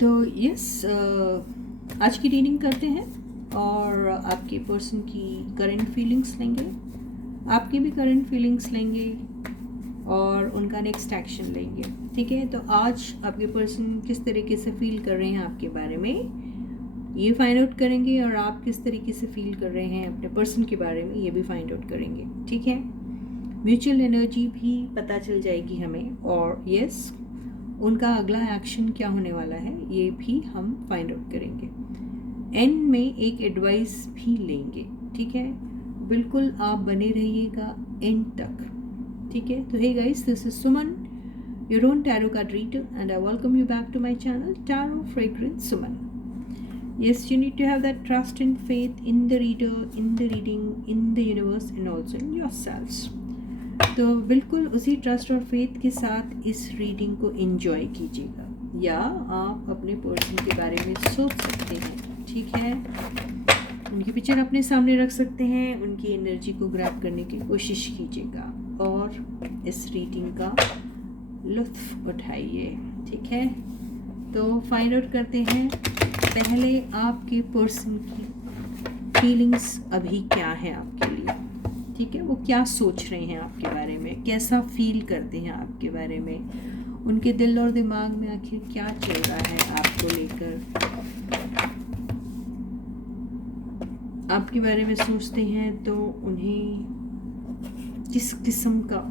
तो यस, आज की रीडिंग करते हैं और आपके पर्सन की करंट फीलिंग्स लेंगे, आपकी भी करंट फीलिंग्स लेंगे और उनका नेक्स्ट एक्शन लेंगे। ठीक है, तो आज आपके पर्सन किस तरीके से फील कर रहे हैं आपके बारे में ये फाइंड आउट करेंगे और आप किस तरीके से फील कर रहे हैं अपने पर्सन के बारे में ये भी फाइंड आउट करेंगे। ठीक है, म्यूचुअल एनर्जी भी पता चल जाएगी हमें और यस उनका अगला एक्शन क्या होने वाला है ये भी हम फाइंड आउट करेंगे। एंड में एक एडवाइस भी लेंगे। ठीक है, बिल्कुल आप बने रहिएगा एंड तक। ठीक है, तो hey guys, this is Suman, your own tarot card reader, and I welcome you back to my channel tarot fragrance Suman. Yes, you need to have that trust and faith in the reader, in the reading, in the universe and also in yourselves. तो बिल्कुल उसी trust और faith के साथ इस reading को enjoy कीजिएगा, या आप अपने पर्सन के बारे में सोच सकते हैं। ठीक है, उनकी पिक्चर अपने सामने रख सकते हैं, उनकी एनर्जी को ग्रैब करने की कोशिश कीजिएगा और इस रीडिंग का लुत्फ उठाइए। ठीक है, तो फाइंड आउट करते हैं पहले आपके पर्सन की फीलिंग्स अभी क्या है आपके लिए। ठीक है, वो क्या सोच रहे हैं आपके बारे में, कैसा फील करते हैं आपके बारे में, उनके दिल और दिमाग में आखिर क्या चल रहा है आपको लेकर, आपके बारे में सोचते हैं तो उन्हें किस किस्म का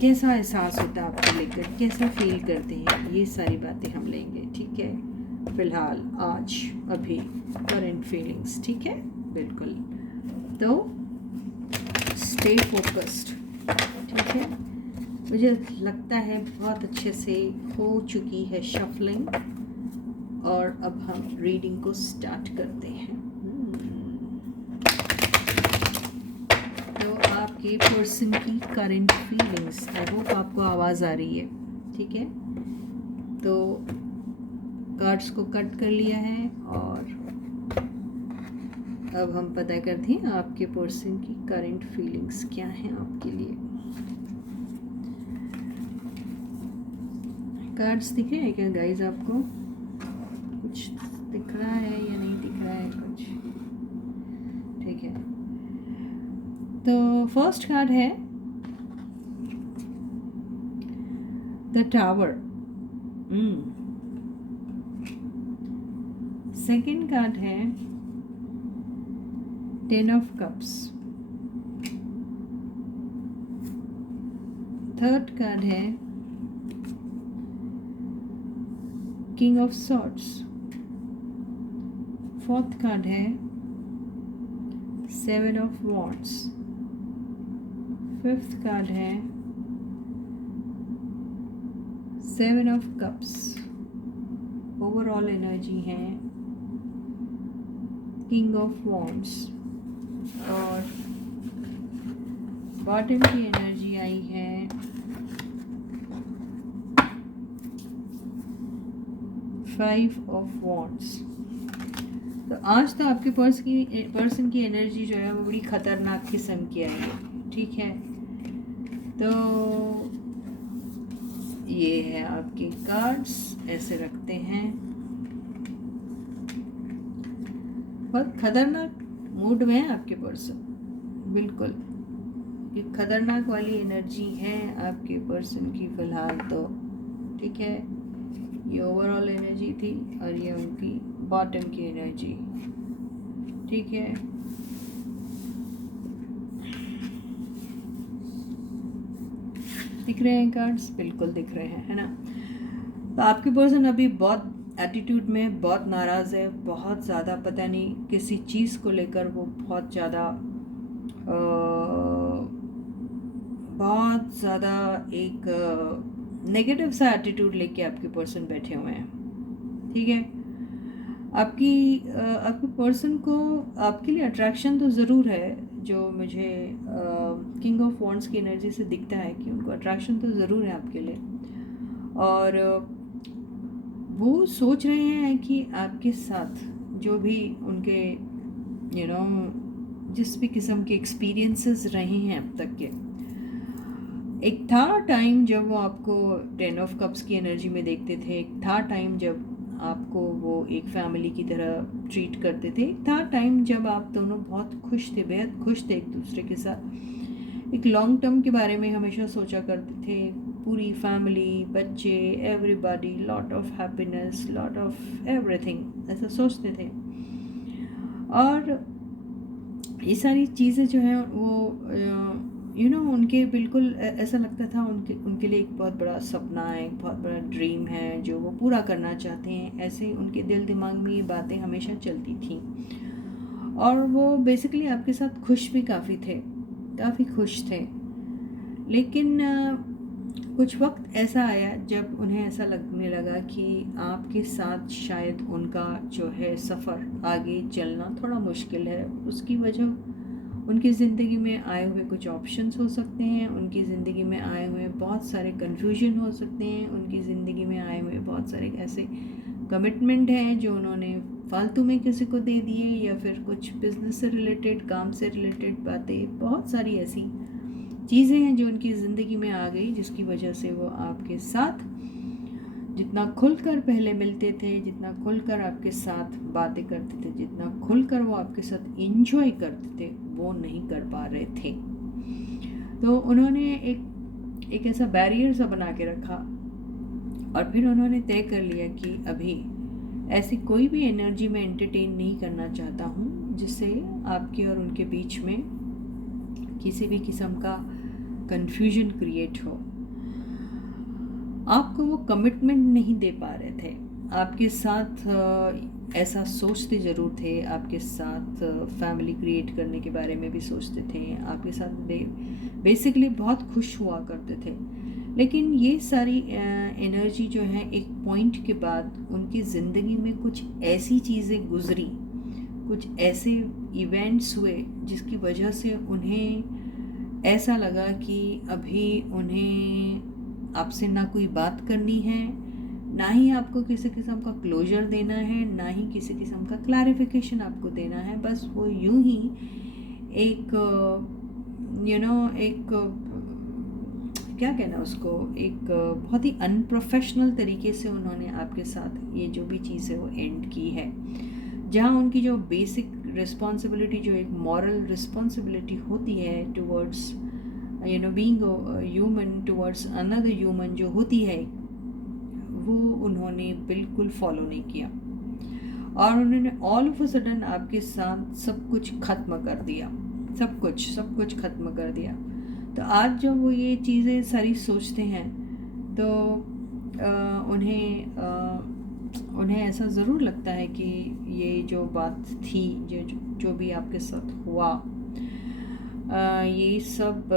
कैसा एहसास होता है आपको लेकर, कैसा फील करते हैं, ये सारी बातें हम लेंगे। ठीक है, फिलहाल आज अभी करंट फीलिंग्स। ठीक है, बिल्कुल, तो स्टे फोकस्ड। ठीक है, मुझे लगता है बहुत अच्छे से हो चुकी है शफलिंग और अब हम रीडिंग को स्टार्ट करते हैं। तो आपके पर्सन की करंट फीलिंग्स, आई होप आपको आवाज़ आ रही है। ठीक है, तो कार्ड्स को कट कर लिया है और अब हम पता करते हैं आपके पर्सन की करंट फीलिंग्स क्या हैं आपके लिए। कार्ड्स दिख रहे हैं क्या गाइस आपको? कुछ दिख रहा है या नहीं दिख रहा है कुछ? ठीक है, तो फर्स्ट कार्ड है द टावर। सेकंड कार्ड है ten of cups. Third card है king of swords. Fourth card है seven of wands. Fifth card है seven of cups. Overall energy है किंग ऑफ वॉन्ड्स और बॉटम की एनर्जी आई है फाइव ऑफ वॉन्ड्स। तो आज तो आपके पर्सन की एनर्जी जो है वो बड़ी ख़तरनाक किस्म की आई है। ठीक है, तो ये है आपके कार्ड्स, ऐसे रखते हैं। बहुत खतरनाक मूड में है आपके पर्सन, बिल्कुल ये खतरनाक वाली एनर्जी है आपके पर्सन की फ़िलहाल तो। ठीक है, ये ओवरऑल एनर्जी थी और ये उनकी बॉटम की एनर्जी। ठीक है, दिख रहे हैं कार्ड्स? बिल्कुल दिख रहे हैं, है ना। तो आपके पर्सन अभी बहुत एटीट्यूड में, बहुत नाराज़ है, बहुत ज़्यादा पता नहीं किसी चीज़ को लेकर वो बहुत ज़्यादा एक नेगेटिव सा एटीट्यूड लेके आपके पर्सन बैठे हुए हैं। ठीक है, आपके पर्सन को आपके लिए अट्रैक्शन तो ज़रूर है, जो मुझे किंग ऑफ वॉन्ड्स की एनर्जी से दिखता है कि उनको अट्रैक्शन तो ज़रूर है आपके लिए, और वो सोच रहे हैं कि आपके साथ जो भी उनके जिस भी किस्म के एक्सपीरियंसेस रहे हैं अब तक के, एक था टाइम जब वो आपको 10 ऑफ कप्स की एनर्जी में देखते थे, एक था टाइम जब आपको वो एक फैमिली की तरह ट्रीट करते थे, एक था टाइम जब आप दोनों बहुत खुश थे, बेहद खुश थे एक दूसरे के साथ, एक लॉन्ग टर्म के बारे में हमेशा सोचा करते थे, पूरी फैमिली, बच्चे, everybody, lot of happiness, lot of everything, ऐसा सोचते थे। और ये सारी चीज़ें जो हैं वो उनके बिल्कुल ऐसा लगता था उनके लिए एक बहुत बड़ा सपना है, एक बहुत बड़ा ड्रीम है जो वो पूरा करना चाहते हैं, ऐसे उनके दिल दिमाग में ये बातें हमेशा चलती थी। और वो बेसिकली आपके साथ खुश भी काफ़ी खुश थे। लेकिन कुछ वक्त ऐसा आया जब उन्हें ऐसा लगने लगा कि आपके साथ शायद उनका जो है सफ़र आगे चलना थोड़ा मुश्किल है। उसकी वजह उनकी ज़िंदगी में आए हुए कुछ ऑप्शंस हो सकते हैं, उनकी ज़िंदगी में आए हुए बहुत सारे कन्फ्यूजन हो सकते हैं, उनकी ज़िंदगी में आए हुए बहुत सारे ऐसे कमिटमेंट हैं जो उन्होंने फालतू में किसी को दे दिए, या फिर कुछ बिज़नेस से रिलेटेड, काम से रिलेटेड बातें, बहुत सारी ऐसी चीज़ें हैं जो उनकी ज़िंदगी में आ गई, जिसकी वजह से वो आपके साथ जितना खुलकर पहले मिलते थे, जितना खुलकर आपके साथ बातें करते थे, जितना खुलकर वो आपके साथ एंजॉय करते थे, वो नहीं कर पा रहे थे। तो उन्होंने एक ऐसा बैरियर सा बना के रखा, और फिर उन्होंने तय कर लिया कि अभी ऐसी कोई भी एनर्जी मैं एंटरटेन नहीं करना चाहता हूँ जिससे आपके और उनके बीच में किसी भी किस्म का कन्फ्यूजन क्रिएट हो। आपको वो कमिटमेंट नहीं दे पा रहे थे, आपके साथ ऐसा सोचते ज़रूर थे, आपके साथ फैमिली क्रिएट करने के बारे में भी सोचते थे, आपके साथ बेसिकली बहुत खुश हुआ करते थे। लेकिन ये सारी एनर्जी जो है एक पॉइंट के बाद उनकी ज़िंदगी में कुछ ऐसी चीज़ें गुजरी, कुछ ऐसे इवेंट्स हुए जिसकी वजह से उन्हें ऐसा लगा कि अभी उन्हें आपसे ना कोई बात करनी है, ना ही आपको किसी किस्म का क्लोजर देना है, ना ही किसी किस्म का क्लैरिफिकेशन आपको देना है। बस वो यूं ही एक एक क्या कहना उसको, एक बहुत ही अनप्रोफेशनल तरीके से उन्होंने आपके साथ ये जो भी चीज़ है वो एंड की है, जहाँ उनकी जो बेसिक रिस्पॉन्सिबिलिटी, जो एक मॉरल रिस्पॉन्सिबिलिटी होती है towards being human, towards another human जो होती है, वो उन्होंने बिल्कुल फॉलो नहीं किया, और उन्होंने ऑल ऑफ अ सडन आपके साथ सब कुछ ख़त्म कर दिया, सब कुछ ख़त्म कर दिया। तो आज जब वो ये चीज़ें सारी सोचते हैं तो उन्हें ऐसा ज़रूर लगता है कि ये जो बात थी, जो भी आपके साथ हुआ, ये सब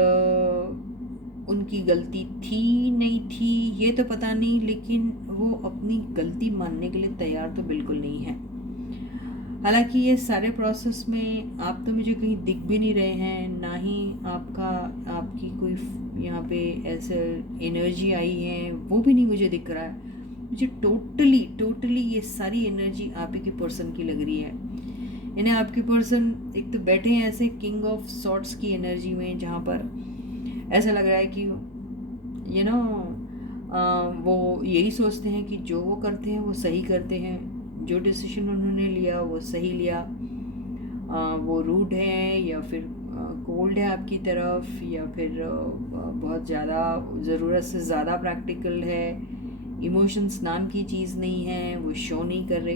उनकी गलती थी नहीं थी ये तो पता नहीं, लेकिन वो अपनी गलती मानने के लिए तैयार तो बिल्कुल नहीं है। हालांकि ये सारे प्रोसेस में आप तो मुझे कहीं दिख भी नहीं रहे हैं, ना ही आपकी कोई यहाँ पे ऐसे एनर्जी आई है वो भी नहीं मुझे दिख रहा है। मुझे टोटली ये सारी एनर्जी आप ही के पर्सन की लग रही है। इन्हें आपके पर्सन एक तो बैठे हैं ऐसे किंग ऑफ सॉर्ट्स की एनर्जी में, जहाँ पर ऐसा लग रहा है कि वो यही सोचते हैं कि जो वो करते हैं वो सही करते हैं, जो डिसीजन उन्होंने लिया वो सही लिया। वो रूड है या फिर कोल्ड है आपकी तरफ, या फिर बहुत ज़्यादा ज़रूरत से ज़्यादा प्रैक्टिकल है, इमोशंस नाम की चीज़ नहीं है, वो शो नहीं कर रहे।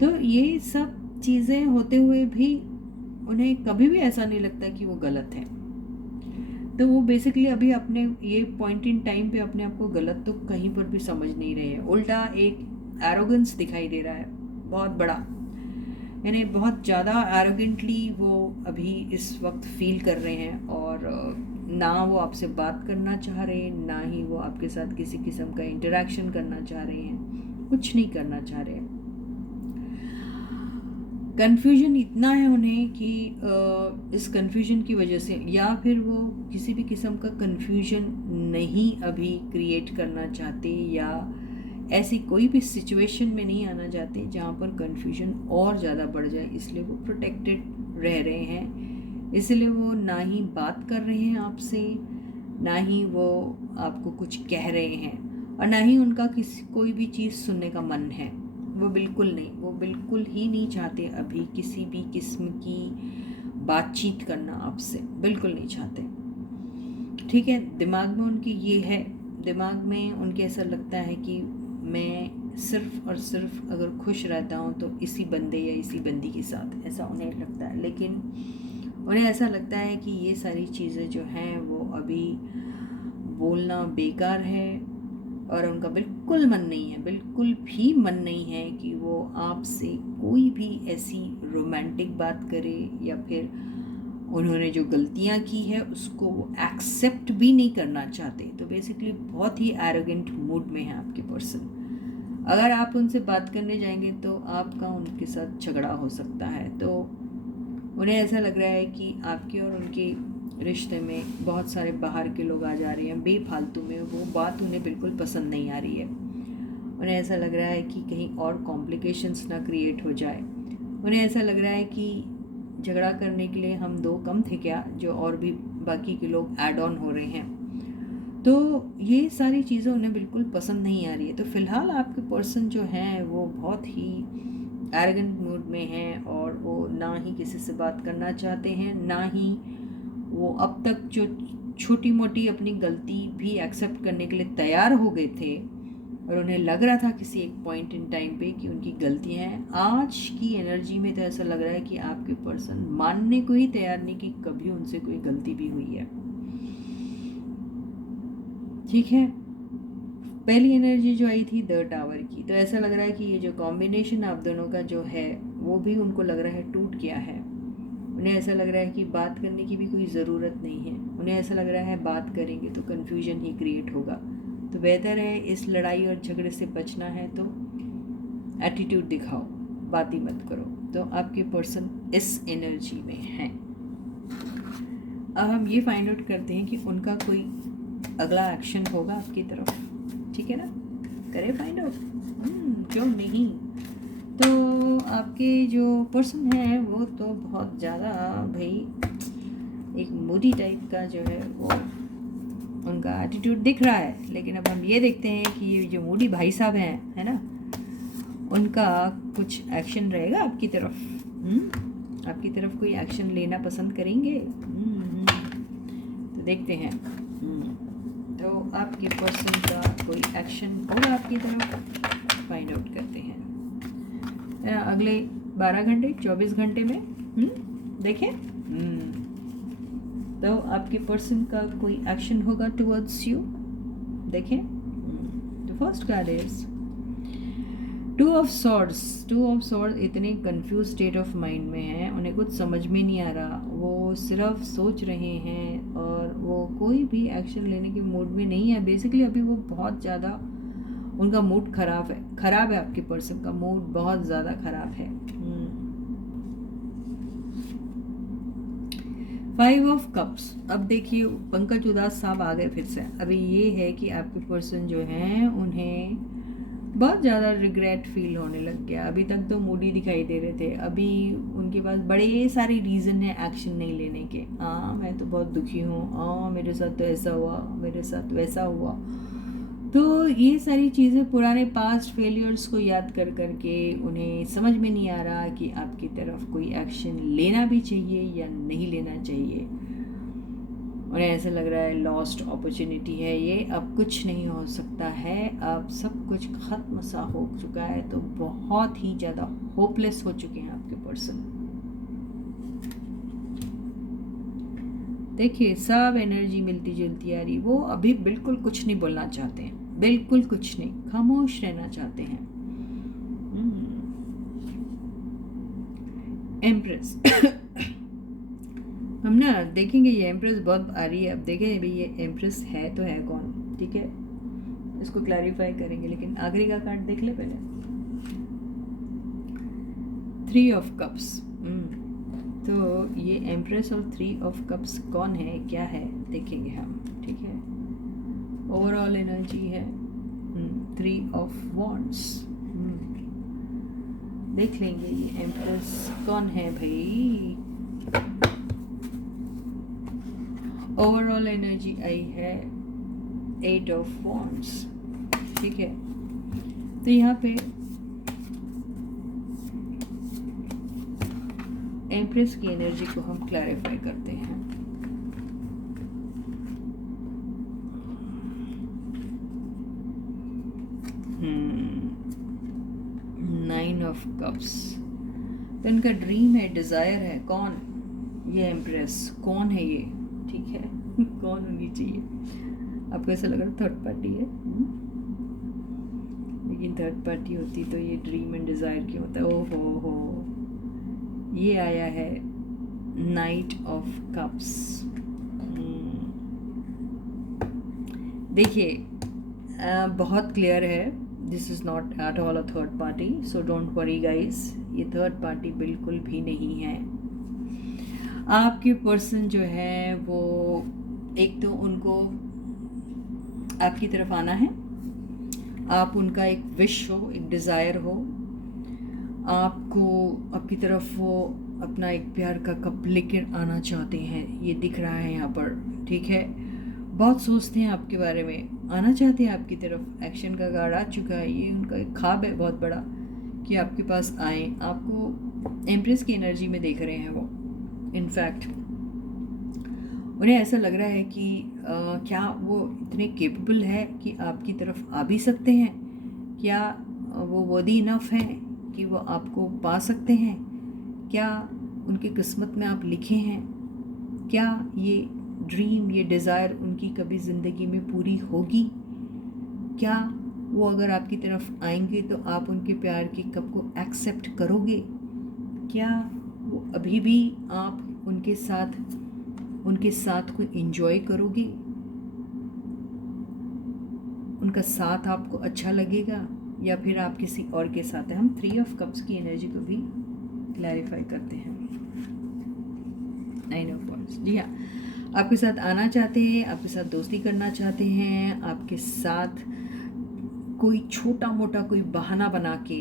तो ये सब चीज़ें होते हुए भी उन्हें कभी भी ऐसा नहीं लगता कि वो गलत है। तो वो बेसिकली अभी अपने ये पॉइंट इन टाइम पे अपने आप को गलत तो कहीं पर भी समझ नहीं रहे हैं, उल्टा एक एरोगेंस दिखाई दे रहा है बहुत बड़ा, यानी बहुत ज़्यादा एरोगेंटली वो अभी इस वक्त फील कर रहे हैं, और ना वो आपसे बात करना चाह रहे हैं, ना ही वो आपके साथ किसी किस्म का इंटरेक्शन करना चाह रहे हैं, कुछ नहीं करना चाह रहे हैं। कन्फ्यूजन इतना है उन्हें कि इस कन्फ्यूजन की वजह से, या फिर वो किसी भी किस्म का कन्फ्यूजन नहीं अभी क्रिएट करना चाहते, या ऐसी कोई भी सिचुएशन में नहीं आना चाहते जहाँ पर कन्फ्यूजन और ज़्यादा बढ़ जाए, इसलिए वो प्रोटेक्टेड रह रहे हैं। इसलिए वो ना ही बात कर रहे हैं आपसे, ना ही वो आपको कुछ कह रहे हैं और ना ही उनका कोई भी चीज़ सुनने का मन है। वो बिल्कुल नहीं, वो बिल्कुल ही नहीं चाहते अभी किसी भी किस्म की बातचीत करना आपसे, बिल्कुल नहीं चाहते। ठीक है, दिमाग में उनकी ये है, दिमाग में उनके ऐसा लगता है कि मैं सिर्फ़ और सिर्फ अगर खुश रहता हूँ तो इसी बंदे या इसी बंदी के साथ, ऐसा उन्हें लगता है। लेकिन उन्हें ऐसा लगता है कि ये सारी चीज़ें जो हैं वो अभी बोलना बेकार है और उनका बिल्कुल मन नहीं है, बिल्कुल भी मन नहीं है कि वो आपसे कोई भी ऐसी रोमांटिक बात करे या फिर उन्होंने जो गलतियाँ की है उसको वो एक्सेप्ट भी नहीं करना चाहते। तो बेसिकली बहुत ही एरोगेंट मूड में है आपके पर्सन। अगर आप उनसे बात करने जाएंगे तो आपका उनके साथ झगड़ा हो सकता है। तो उन्हें ऐसा लग रहा है कि आपके और उनके रिश्ते में बहुत सारे बाहर के लोग आ जा रहे हैं बेफालतू में, वो बात उन्हें बिल्कुल पसंद नहीं आ रही है। उन्हें ऐसा लग रहा है कि कहीं और कॉम्प्लिकेशंस ना क्रिएट हो जाए। उन्हें ऐसा लग रहा है कि झगड़ा करने के लिए हम दो कम थे क्या, जो और भी बाकी के लोग ऐड ऑन हो रहे हैं। तो ये सारी चीज़ें उन्हें बिल्कुल पसंद नहीं आ रही है। तो फ़िलहाल आपके पर्सन जो हैं वो बहुत ही एरोगेंट मूड में हैं और वो ना ही किसी से बात करना चाहते हैं, ना ही वो अब तक जो छोटी मोटी अपनी गलती भी एक्सेप्ट करने के लिए तैयार हो गए थे और उन्हें लग रहा था किसी एक पॉइंट इन टाइम पे कि उनकी गलतियां हैं। आज की एनर्जी में तो ऐसा लग रहा है कि आपके पर्सन मानने को ही तैयार नहीं कि कभी उनसे कोई गलती भी हुई है। ठीक है, पहली एनर्जी जो आई थी द टावर की, तो ऐसा लग रहा है कि ये जो कॉम्बिनेशन आप दोनों का जो है वो भी उनको लग रहा है टूट गया है। उन्हें ऐसा लग रहा है कि बात करने की भी कोई ज़रूरत नहीं है। उन्हें ऐसा लग रहा है बात करेंगे तो कन्फ्यूजन ही क्रिएट होगा। तो बेहतर है इस लड़ाई और झगड़े से बचना है तो एटीट्यूड दिखाओ, बात ही मत करो। तो आपके पर्सन इस एनर्जी में हैं। अब हम ये फाइंड आउट करते हैं कि उनका कोई अगला एक्शन होगा आपकी तरफ। ठीक है ना, करें फाइंड आउट, क्यों नहीं। तो आपके जो पर्सन है वो तो बहुत ज़्यादा भाई एक मूडी टाइप का जो है वो उनका एटीट्यूड दिख रहा है। लेकिन अब हम ये देखते हैं कि ये जो मूडी भाई साहब हैं, है ना, उनका कुछ एक्शन रहेगा आपकी तरफ। आपकी तरफ कोई एक्शन लेना पसंद करेंगे। तो देखते हैं। तो आपके पर्सन का कोई एक्शन होगा आपकी तरफ, फाइंड आउट करते हैं अगले 12 घंटे 24 घंटे में। देखें, तो आपके पर्सन का कोई एक्शन होगा टुवर्ड्स यू। देखें, the first card is two of swords. Two of swords इतने कंफ्यूज स्टेट ऑफ माइंड में हैं, उन्हें कुछ समझ में नहीं आ रहा, वो सिर्फ सोच रहे हैं और वो कोई भी एक्शन लेने के मूड में नहीं है। बेसिकली अभी वो बहुत ज़्यादा, उनका मूड ख़राब है आपके पर्सन का मूड बहुत ज़्यादा ख़राब है। 5 ऑफ कप्स। अब देखिए पंकज उदास साहब आ गए फिर से। अभी ये है कि आपके पर्सन जो हैं उन्हें बहुत ज़्यादा रिग्रेट फील होने लग गया। अभी तक तो मूडी दिखाई दे रहे थे, अभी उनके पास बड़े सारे रीज़न है एक्शन नहीं लेने के। मैं तो बहुत दुखी हूँ, मेरे साथ तो ऐसा हुआ, मेरे साथ वैसा हुआ। तो ये सारी चीज़ें पुराने पास्ट फेलियर्स को याद कर करके उन्हें समझ में नहीं आ रहा कि आपकी तरफ कोई एक्शन लेना भी चाहिए या नहीं लेना चाहिए। उन्हें ऐसा लग रहा है लॉस्ट अपॉर्चुनिटी है ये, अब कुछ नहीं हो सकता है, अब सब कुछ ख़त्म सा हो चुका है। तो बहुत ही ज़्यादा होपलेस हो चुके हैं आपके पर्सन। देखिए सब एनर्जी मिलती जुलती आ रही, वो अभी बिल्कुल कुछ नहीं बोलना चाहते हैं, बिल्कुल कुछ नहीं, खामोश रहना चाहते हैं। एम्प्रेस हम ना देखेंगे, ये एम्प्रेस बहुत आ रही है। अब देखें भाई ये एम्प्रेस है तो है कौन, ठीक है, इसको क्लैरिफाई करेंगे। लेकिन आखिरी का कार्ड देख ले पहले, 3 ऑफ कप्स। तो ये एम्प्रेस और 3 ऑफ कप्स कौन है, क्या है, देखेंगे हम। ठीक है, ओवरऑल एनर्जी है 3 ऑफ वॉन्ड्स। देख लेंगे ये एम्प्रेस कौन है भाई। ओवरऑल एनर्जी आई है 8 ऑफ वॉन्ड्स, ठीक है। तो यहाँ पे एम्प्रेस की एनर्जी को हम क्लैरिफाई करते हैं। नाइन ऑफ कप्स, तो इनका ड्रीम है, डिज़ायर है। कौन? ये एम्प्रेस कौन है ये, ठीक है। कौन होनी चाहिए? आपको ऐसा लग रहा है थर्ड पार्टी है, लेकिन थर्ड पार्टी होती तो ये ड्रीम एंड डिज़ायर क्यों होता? ओ हो, ये आया है नाइट ऑफ कप्स। देखिए बहुत क्लियर है, this is not at all a third party, so don't worry guys, ये थर्ड पार्टी बिल्कुल भी नहीं है। आपके पर्सन जो है वो एक तो उनको आपकी तरफ आना है, आप उनका एक विश हो, एक डिज़ायर हो, आपको आपकी तरफ वो अपना एक प्यार का कप लेकर आना चाहते हैं, ये दिख रहा है यहाँ पर, ठीक है। बहुत सोचते हैं आपके बारे में, आना चाहते हैं आपकी तरफ, एक्शन का कार्ड आ चुका है, ये उनका एक ख्वाब है बहुत बड़ा कि आपके पास आए, आपको एम्प्रेस की एनर्जी में देख रहे हैं वो। इनफैक्ट उन्हें ऐसा लग रहा है कि क्या वो इतने केपेबल है कि आपकी तरफ आ भी सकते हैं, क्या वो वर्दी इनफ हैं कि वो आपको पा सकते हैं, क्या उनकी किस्मत में आप लिखे हैं, क्या ये ड्रीम, ये डिज़ायर उनकी कभी ज़िंदगी में पूरी होगी, क्या वो अगर आपकी तरफ आएंगे तो आप उनके प्यार के कप को एक्सेप्ट करोगे, क्या वो अभी भी आप उनके साथ को एंजॉय करोगे, उनका साथ आपको अच्छा लगेगा, या फिर आप किसी और के साथ हैं। हम 3 ऑफ कप्स की एनर्जी को भी क्लैरिफाई करते हैं। 9 ऑफ वॉन्ड्स, जी हाँ, आपके साथ आना चाहते हैं, आपके साथ दोस्ती करना चाहते हैं, आपके साथ कोई छोटा मोटा कोई बहाना बना के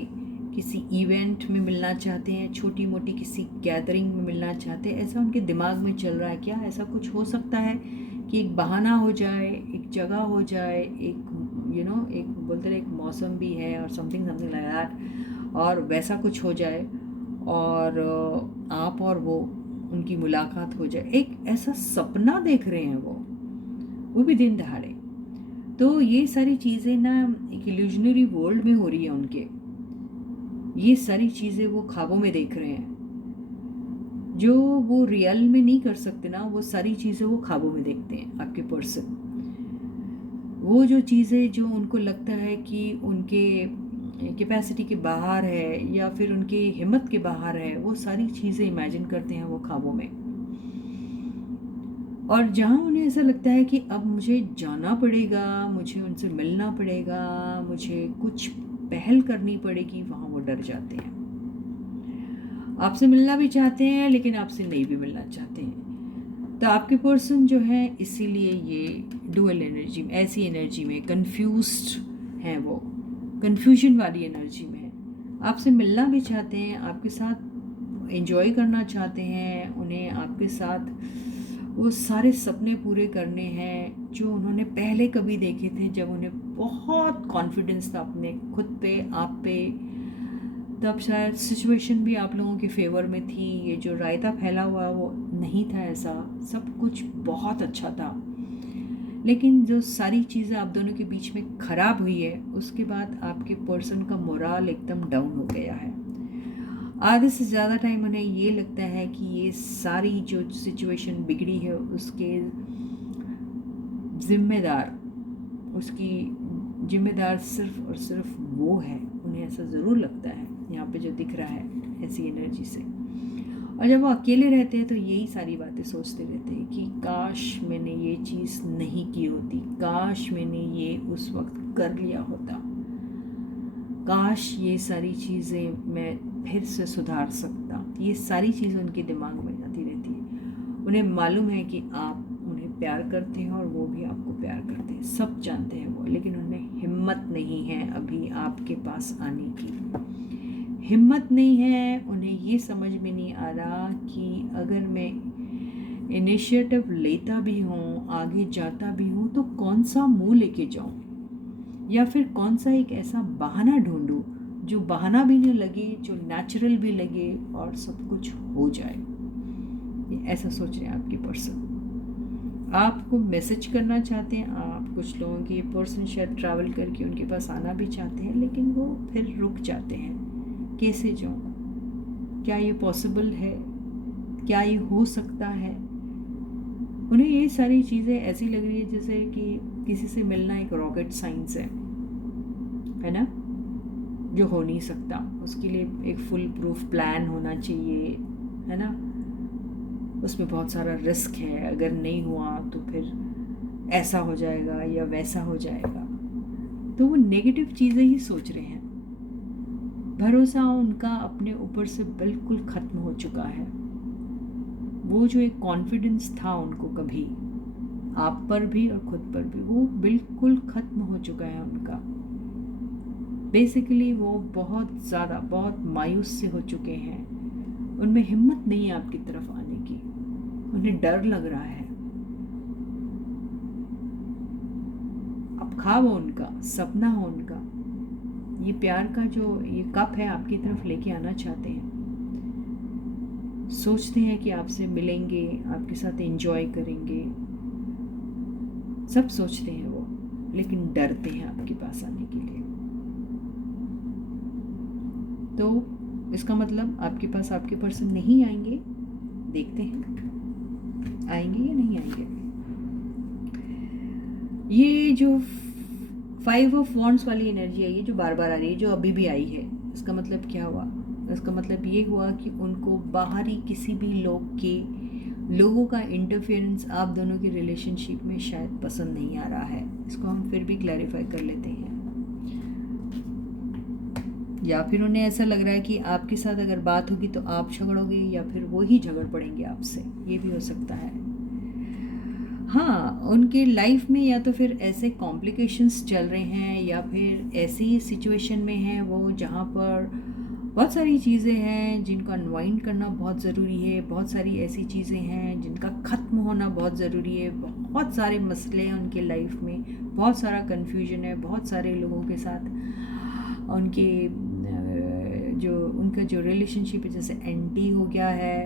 किसी इवेंट में मिलना चाहते हैं, छोटी मोटी किसी गैदरिंग में मिलना चाहते हैं, ऐसा उनके दिमाग में चल रहा है। क्या ऐसा कुछ हो सकता है कि एक बहाना हो जाए, एक जगह हो जाए, एक एक बोलते रहे एक मौसम भी है और समथिंग लाइक दैट, और वैसा कुछ हो जाए और आप और वो उनकी मुलाकात हो जाए, एक ऐसा सपना देख रहे हैं वो भी दिन दहाड़े। तो ये सारी चीज़ें ना एक इल्यूजनरी वर्ल्ड में हो रही है उनके, ये सारी चीज़ें वो ख्वाबों में देख रहे हैं, जो वो रियल में नहीं कर सकते ना, वो सारी चीज़ें वो ख्वाबों में देखते हैं आपके पर्सन। वो जो चीज़ें जो उनको लगता है कि उनके कैपेसिटी के बाहर है या फिर उनके हिम्मत के बाहर है, वो सारी चीज़ें इमेजिन करते हैं वो ख्वाबों में। और जहाँ उन्हें ऐसा लगता है कि अब मुझे जाना पड़ेगा, मुझे उनसे मिलना पड़ेगा, मुझे कुछ पहल करनी पड़ेगी, वहाँ वो डर जाते हैं। आपसे मिलना भी चाहते हैं लेकिन आपसे नहीं भी मिलना चाहते हैं। तो आपके पर्सन जो है इसीलिए ये डुअल एनर्जी में, ऐसी एनर्जी में कंफ्यूज्ड हैं, वो कंफ्यूजन वाली एनर्जी में है। आपसे मिलना भी चाहते हैं, आपके साथ एंजॉय करना चाहते हैं, उन्हें आपके साथ वो सारे सपने पूरे करने हैं जो उन्होंने पहले कभी देखे थे, जब उन्हें बहुत कॉन्फिडेंस था अपने खुद पे, आप पे। तब शायद सिचुएशन भी आप लोगों के फेवर में थी, ये जो रायता फैला हुआ वो नहीं था, ऐसा सब कुछ बहुत अच्छा था। लेकिन जो सारी चीज़ें आप दोनों के बीच में ख़राब हुई है, उसके बाद आपके पर्सन का मोराल एकदम डाउन हो गया है। आधे से ज़्यादा टाइम उन्हें ये लगता है कि ये सारी जो सिचुएशन बिगड़ी है उसके जिम्मेदार सिर्फ और सिर्फ वो है। उन्हें ऐसा ज़रूर लगता है, यहाँ पे जो दिख रहा है ऐसी एनर्जी से। और जब वो अकेले रहते हैं तो यही सारी बातें सोचते रहते हैं कि काश मैंने ये चीज़ नहीं की होती, काश मैंने ये उस वक्त कर लिया होता, काश ये सारी चीज़ें मैं फिर से सुधार सकता। ये सारी चीज़ें उनके दिमाग में आती रहती है। उन्हें मालूम है कि आप उन्हें प्यार करते हैं और वो भी आपको प्यार करते हैं, सब जानते हैं वो, लेकिन उन्हें हिम्मत नहीं है अभी आपके पास आने की, हिम्मत नहीं है। उन्हें ये समझ में नहीं आ रहा कि अगर मैं इनिशिएटिव लेता भी हूँ, आगे जाता भी हूँ, तो कौन सा मुँह लेके जाऊँ, या फिर कौन सा एक ऐसा बहाना ढूंढूँ जो बहाना भी नहीं लगे, जो नेचुरल भी लगे और सब कुछ हो जाए। ये ऐसा सोच रहे हैं आपके पर्सन। आपको मैसेज करना चाहते हैं। आप कुछ लोगों की ये पर्सन शायद ट्रैवल करके उनके पास आना भी चाहते हैं, लेकिन वो फिर रुक जाते हैं। कैसे जाऊँ, क्या ये पॉसिबल है, क्या ये हो सकता है। उन्हें ये सारी चीज़ें ऐसी लग रही है जैसे कि किसी से मिलना एक रॉकेट साइंस है ना, जो हो नहीं सकता। उसके लिए एक फुल प्रूफ प्लान होना चाहिए, है ना। उसमें बहुत सारा रिस्क है, अगर नहीं हुआ तो फिर ऐसा हो जाएगा या वैसा हो जाएगा। तो वो नेगेटिव चीज़ें ही सोच रहे हैं। भरोसा उनका अपने ऊपर से बिल्कुल ख़त्म हो चुका है। वो जो एक कॉन्फिडेंस था उनको कभी आप पर भी और खुद पर भी, वो बिल्कुल ख़त्म हो चुका है उनका। बेसिकली वो बहुत ज़्यादा बहुत मायूस से हो चुके हैं। उनमें हिम्मत नहीं है आपकी तरफ आने की, उन्हें डर लग रहा है। अब ख्वाब हो उनका, सपना हो उनका, ये प्यार का जो ये कप है आपकी तरफ लेके आना चाहते हैं। सोचते हैं कि आपसे मिलेंगे, आपके साथ एंजॉय करेंगे, सब सोचते हैं वो, लेकिन डरते हैं आपके पास आने के लिए। तो इसका मतलब आपके पास आपके पर्सन नहीं आएंगे। देखते हैं आएंगे या नहीं आएंगे। ये जो 5 ऑफ वॉन्ड्स वाली एनर्जी है, ये जो बार बार आ रही है, जो अभी भी आई है, इसका मतलब क्या हुआ? इसका मतलब ये हुआ कि उनको बाहरी किसी भी लोगों का इंटरफेरेंस आप दोनों की रिलेशनशिप में शायद पसंद नहीं आ रहा है। इसको हम फिर भी क्लैरिफाई कर लेते हैं। या फिर उन्हें ऐसा लग रहा है कि आपके साथ अगर बात होगी तो आप झगड़ोगे, या फिर वो ही झगड़ पड़ेंगे आपसे, ये भी हो सकता है। हाँ, उनके लाइफ में या तो फिर ऐसे कॉम्प्लिकेशंस चल रहे हैं, या फिर ऐसी सिचुएशन में हैं वो जहाँ पर बहुत सारी चीज़ें हैं जिनको अनवाइंड करना बहुत ज़रूरी है। बहुत सारी ऐसी चीज़ें हैं जिनका ख़त्म होना बहुत ज़रूरी है। बहुत सारे मसले हैं उनके लाइफ में, बहुत सारा कन्फ्यूजन है, बहुत सारे लोगों के साथ उनके उनका जो रिलेशनशिप है जैसे एंटी हो गया है,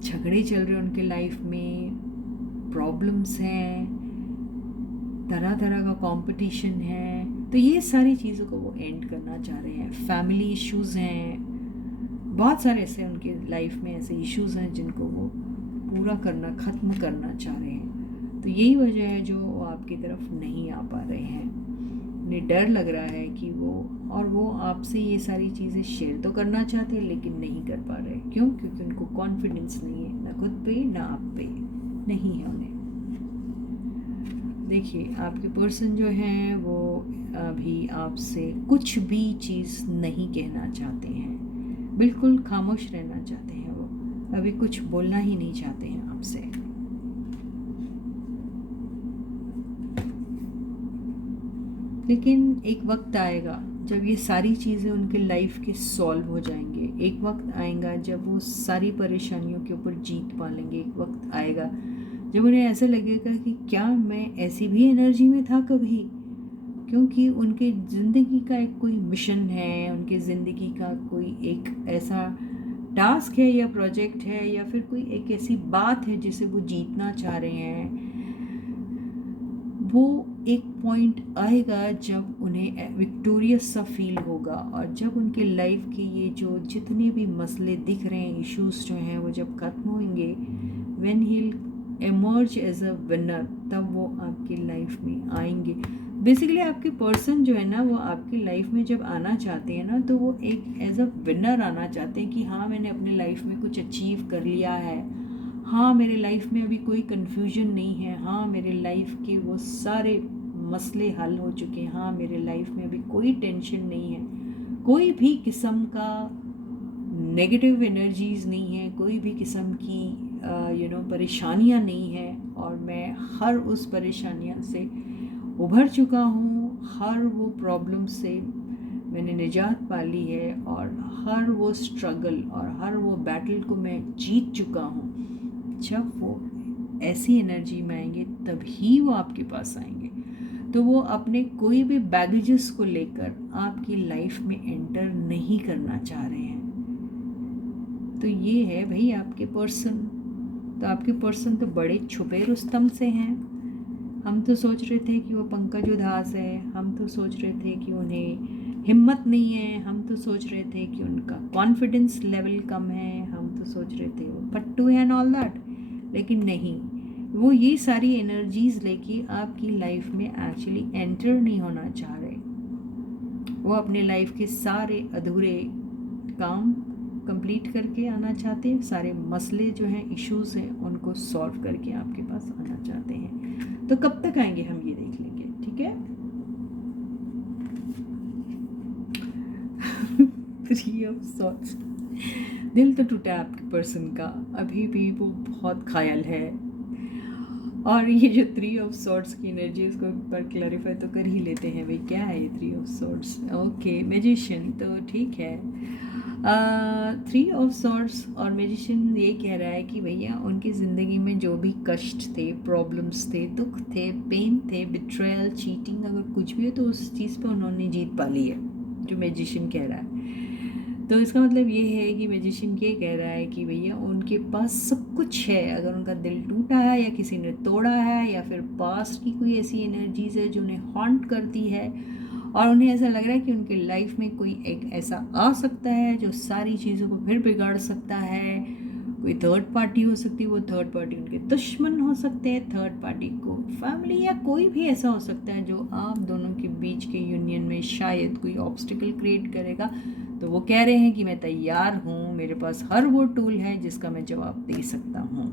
झगड़े चल रहे हैं उनके लाइफ में, प्रॉब्लम्स हैं, तरह तरह का कंपटीशन है। तो ये सारी चीज़ों को वो एंड करना चाह रहे हैं। फैमिली इश्यूज़ हैं, बहुत सारे ऐसे उनके लाइफ में ऐसे इश्यूज़ हैं जिनको वो पूरा करना, ख़त्म करना चाह रहे हैं। तो यही वजह है जो वो आपकी तरफ नहीं आ पा रहे हैं। उन्हें डर लग रहा है कि वो आपसे ये सारी चीज़ें शेयर तो करना चाहते हैं लेकिन नहीं कर पा रहे। क्यों? क्योंकि उनको कॉन्फिडेंस नहीं है, ना खुद पे ना आप पे, नहीं है उन्हें। देखिए, आपके पर्सन जो हैं वो अभी आपसे कुछ भी चीज़ नहीं कहना चाहते हैं, बिल्कुल खामोश रहना चाहते हैं। वो अभी कुछ बोलना ही नहीं चाहते हैं आपसे। लेकिन एक वक्त आएगा जब ये सारी चीज़ें उनके लाइफ के सॉल्व हो जाएंगे। एक वक्त आएगा जब वो सारी परेशानियों के ऊपर जीत पा लेंगे। एक वक्त आएगा जब उन्हें ऐसा लगेगा कि क्या मैं ऐसी भी एनर्जी में था कभी, क्योंकि उनके ज़िंदगी का एक कोई मिशन है, उनके ज़िंदगी का कोई एक ऐसा टास्क है या प्रोजेक्ट है, या फिर कोई एक ऐसी बात है जिसे वो जीतना चाह रहे हैं। वो एक पॉइंट आएगा जब उन्हें विक्टोरियस सा फील होगा, और जब उनके लाइफ के ये जो जितने भी मसले दिख रहे हैं, इश्यूज जो हैं, वो जब खत्म होंगे, when he emerge as a winner, तब वो आपकी लाइफ में आएंगे। बेसिकली आपके पर्सन जो है ना, वो आपकी लाइफ में जब आना चाहते हैं ना, तो वो एक एज अ विनर आना चाहते हैं कि हाँ, मैंने अपने लाइफ में कुछ अचीव कर लिया है, हाँ मेरे लाइफ में अभी कोई कन्फ्यूजन नहीं है, हाँ मेरे लाइफ के वो सारे मसले हल हो चुके हैं, हाँ मेरे लाइफ में अभी कोई टेंशन नहीं है, कोई भी किस्म का नेगेटिव एनर्जीज़ नहीं है, कोई भी किस्म की परेशानियां नहीं है, और मैं हर उस परेशानियां से उभर चुका हूँ, हर वो प्रॉब्लम से मैंने निजात पा ली है, और हर वो स्ट्रगल और हर वो बैटल को मैं जीत चुका हूँ। जब वो ऐसी एनर्जी में आएंगे तभी वो आपके पास आएंगे। तो वो अपने कोई भी बैगेजेस को लेकर आपकी लाइफ में एंटर नहीं करना चाह रहे हैं। तो ये है भाई आपके पर्सन। तो आपके पर्सन तो बड़े छुपे रुस्तम से हैं। हम तो सोच रहे थे कि वो पंकज उदास है, हम तो सोच रहे थे कि उन्हें हिम्मत नहीं है, हम तो सोच रहे थे कि उनका कॉन्फिडेंस लेवल कम है, हम तो सोच रहे थे वो फट्टू है एंड ऑल दैट। लेकिन नहीं, वो ये सारी एनर्जीज लेके आपकी लाइफ में एक्चुअली एंटर नहीं होना चाह रहे। वो अपने लाइफ के सारे अधूरे काम कंप्लीट करके आना चाहते हैं, सारे मसले जो हैं, इश्यूज हैं, उनको सॉल्व करके आपके पास आना चाहते हैं। तो कब तक आएंगे हम ये देख लेंगे, ठीक है। 3 ऑफ सॉर्ट्स। दिल तो टूटा है आपके पर्सन का, अभी भी वो बहुत घायल है। और ये जो 3 ऑफ सॉर्ट्स की एनर्जी है उसको एक बार क्लैरिफाई तो कर ही लेते हैं भाई, क्या है ये 3 ऑफ सॉर्ट्स। ओके, मैजिशियन, तो ठीक है। 3 ऑफ सॉर्ट्स और मैजिशियन ये कह रहा है कि भैया उनकी ज़िंदगी में जो भी कष्ट थे, प्रॉब्लम्स थे, दुख थे, पेन थे, बिट्रेयल, चीटिंग, अगर कुछ भी हो तो उस चीज़ पे उन्होंने जीत पा ली है, जो मैजिशियन कह रहा है। तो इसका मतलब ये है कि मैजिशियन ये कह रहा है कि भैया उनके पास सब कुछ है। अगर उनका दिल टूटा है या किसी ने तोड़ा है या फिर पास्ट की कोई ऐसी एनर्जीज़ है जो उन्हें हॉन्ट करती है और उन्हें ऐसा लग रहा है कि उनके लाइफ में कोई एक ऐसा आ सकता है जो सारी चीज़ों को फिर बिगाड़ सकता है, कोई थर्ड पार्टी हो सकती है, वो थर्ड पार्टी उनके दुश्मन हो सकते हैं, थर्ड पार्टी को फैमिली या कोई भी ऐसा हो सकता है जो आप दोनों के बीच के यूनियन में शायद कोई ऑब्स्टिकल क्रिएट करेगा। तो वो कह रहे हैं कि मैं तैयार हूँ, मेरे पास हर वो टूल है जिसका मैं जवाब दे सकता हूँ।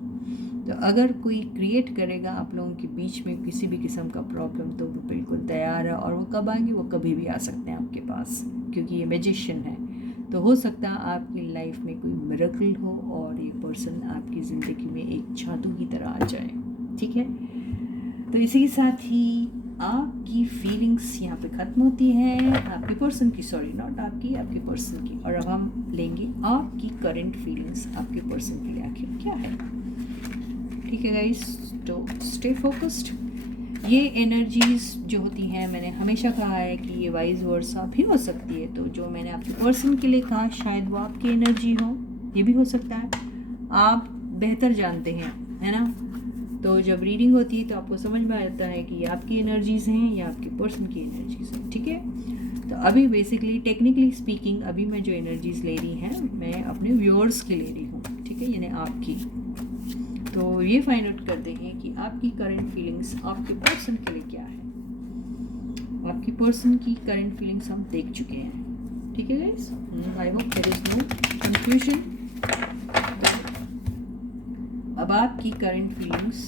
तो अगर कोई क्रिएट करेगा आप लोगों के बीच में किसी भी किस्म का प्रॉब्लम तो वो बिल्कुल तैयार है। और वो कब आएंगे, वो कभी भी आ सकते हैं आपके पास, क्योंकि ये मैजिशियन है। तो हो सकता है आपकी लाइफ में कोई मिरेकल हो और ये पर्सन आपकी ज़िंदगी में एक जादू की तरह आ जाए, ठीक है। तो इसी के साथ ही आपकी फीलिंग्स यहाँ पे ख़त्म होती हैं, आपके पर्सन की, सॉरी नॉट आपकी, आपके पर्सन की। और अब हम लेंगे आपकी करंट फीलिंग्स आपके पर्सन के लिए आखिर क्या है, ठीक है गाइस। तो स्टे फोकस्ड। ये एनर्जीज़ जो होती हैं, मैंने हमेशा कहा है कि ये वाइज वर्सा भी हो सकती है। तो जो मैंने आपके पर्सन के लिए कहा शायद वो आपकी एनर्जी हो, ये भी हो सकता है, आप बेहतर जानते हैं, है ना। तो जब रीडिंग होती है तो आपको समझ में आता है कि ये आपकी एनर्जीज़ हैं या आपके पर्सन की एनर्जीज़ हैं, ठीक है। तो अभी बेसिकली टेक्निकली स्पीकिंग अभी मैं जो एनर्जीज़ ले रही हैं मैं अपने व्यूअर्स के ले रही हूँ, ठीक है, यानी आपकी। तो ये फाइंड आउट करते हैं कि आपकी करंट फीलिंग्स आपके पर्सन के लिए क्या है। आपकी पर्सन की करंट फीलिंग्स हम देख चुके हैं, ठीक है guys. I hope there is no confusion. अब आपकी करंट फीलिंग्स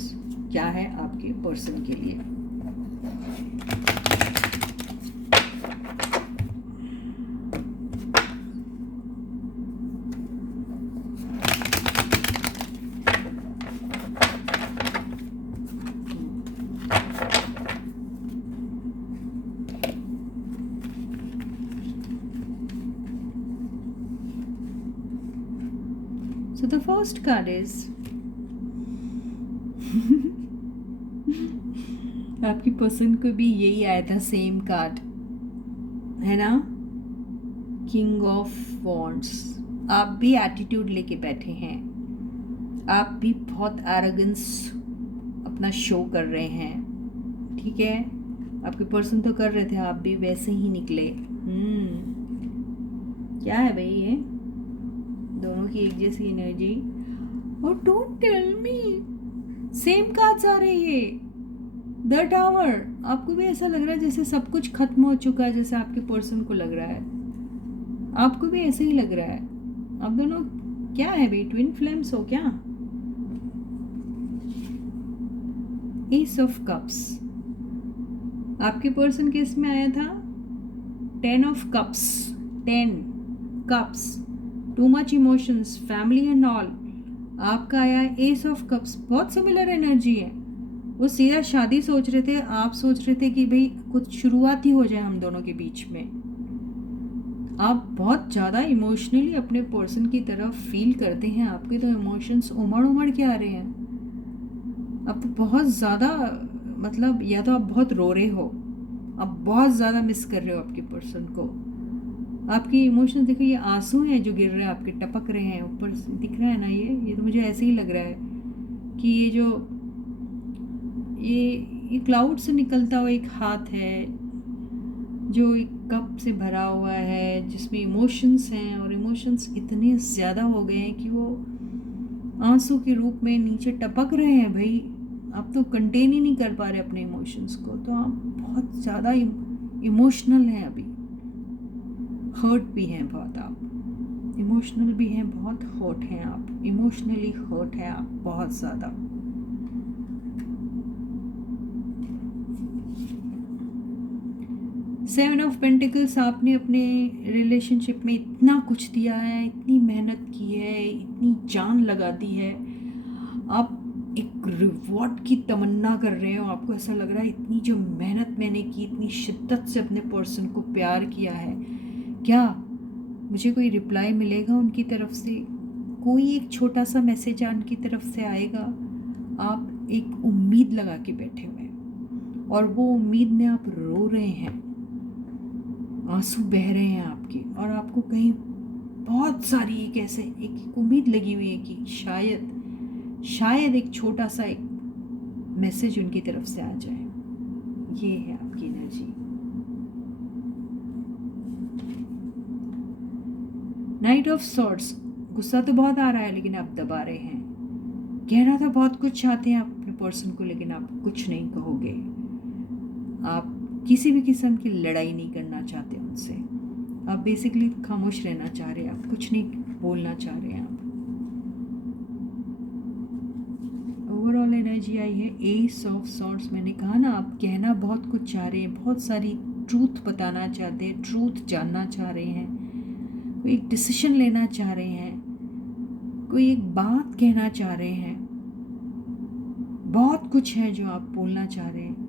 क्या है आपके पर्सन के लिए। So the first card is आपकी पर्सन को भी यही आया था, सेम कार्ड है ना, किंग ऑफ वॉन्ड्स। आप भी एटीट्यूड लेके बैठे हैं, आप भी बहुत एरोगेंस अपना शो कर रहे हैं, ठीक है। आपके पर्सन तो कर रहे थे, आप भी वैसे ही निकले। क्या है भाई ये, दोनों की एक जैसी एनर्जी। और don't tell me same cards आ रही है, द टावर। आपको भी ऐसा लग रहा है जैसे सब कुछ खत्म हो चुका है, जैसे आपके पर्सन को लग रहा है, आपको भी ऐसे ही लग रहा है। आप दोनों क्या है भाई, ट्विन फ्लेम्स हो क्या। एस ऑफ कप्स आपके पर्सन के इसमें आया था, 10 of cups, 10 cups, too much emotions, family and all. आपका आया एस ऑफ कप्स, बहुत सिमिलर एनर्जी है। वो सीधा शादी सोच रहे थे, आप सोच रहे थे कि भाई कुछ शुरुआत ही हो जाए हम दोनों के बीच में। आप बहुत ज़्यादा इमोशनली अपने पर्सन की तरफ फील करते हैं। आपके तो इमोशंस उमड़ उमड़ के आ रहे हैं। आप तो बहुत ज़्यादा, मतलब या तो आप बहुत रो रहे हो, आप बहुत ज़्यादा मिस कर रहे हो आपके पर्सन को। आपकी इमोशन देखो, ये आंसू हैं जो गिर रहे हैं आपके, टपक रहे हैं ऊपर से, दिख रहा है ना? ये तो मुझे ऐसे ही लग रहा है कि ये जो ये क्लाउड से निकलता हुआ एक हाथ है जो एक कप से भरा हुआ है, जिसमें इमोशंस हैं, और इमोशंस इतने ज़्यादा हो गए हैं कि वो आंसू के रूप में नीचे टपक रहे हैं। भाई, आप तो कंटेन ही नहीं कर पा रहे अपने इमोशंस को, तो आप बहुत ज़्यादा इमोशनल हैं अभी। हर्ट भी हैं बहुत आप, इमोशनल भी हैं, बहुत हर्ट हैं आप, इमोशनली हर्ट हैं आप बहुत ज़्यादा। सेवन ऑफ पेंटिकल्स, आपने अपने रिलेशनशिप में इतना कुछ दिया है, इतनी मेहनत की है, इतनी जान लगा दी है, आप एक रिवॉर्ड की तमन्ना कर रहे हो। आपको ऐसा लग रहा है इतनी जो मेहनत मैंने की, इतनी शिद्दत से अपने पर्सन को प्यार किया है, क्या मुझे कोई रिप्लाई मिलेगा उनकी तरफ से? कोई एक छोटा सा मैसेज उनकी तरफ से आएगा? आप एक उम्मीद लगा के बैठे हुए हैं, और वो उम्मीद में आप रो रहे हैं, आंसू बह रहे हैं आपके, और आपको कहीं बहुत सारी एक ऐसे एक उम्मीद लगी हुई है कि शायद एक छोटा सा एक मैसेज उनकी तरफ से आ जाए। ये है आपकी एनर्जी। नाइट ऑफ सॉर्ड्स, गुस्सा तो बहुत आ रहा है लेकिन आप दबा रहे हैं। कहना तो बहुत कुछ चाहते हैं आप अपने पर्सन को, लेकिन आप कुछ नहीं कहोगे। आप किसी भी किस्म की लड़ाई नहीं करना चाहते उनसे। आप बेसिकली खामोश रहना चाह रहे हैं, आप कुछ नहीं बोलना चाह रहे हैं। आप ओवरऑल एनर्जी आई है एस ऑफ सॉर्ड्स। मैंने कहा ना, आप कहना बहुत कुछ चाह रहे हैं, बहुत सारी ट्रूथ बताना चाहते हैं, ट्रूथ जानना चाह रहे हैं, कोई एक डिसीजन लेना चाह रहे हैं, कोई एक बात कहना चाह रहे हैं। बहुत कुछ है जो आप बोलना चाह रहे हैं।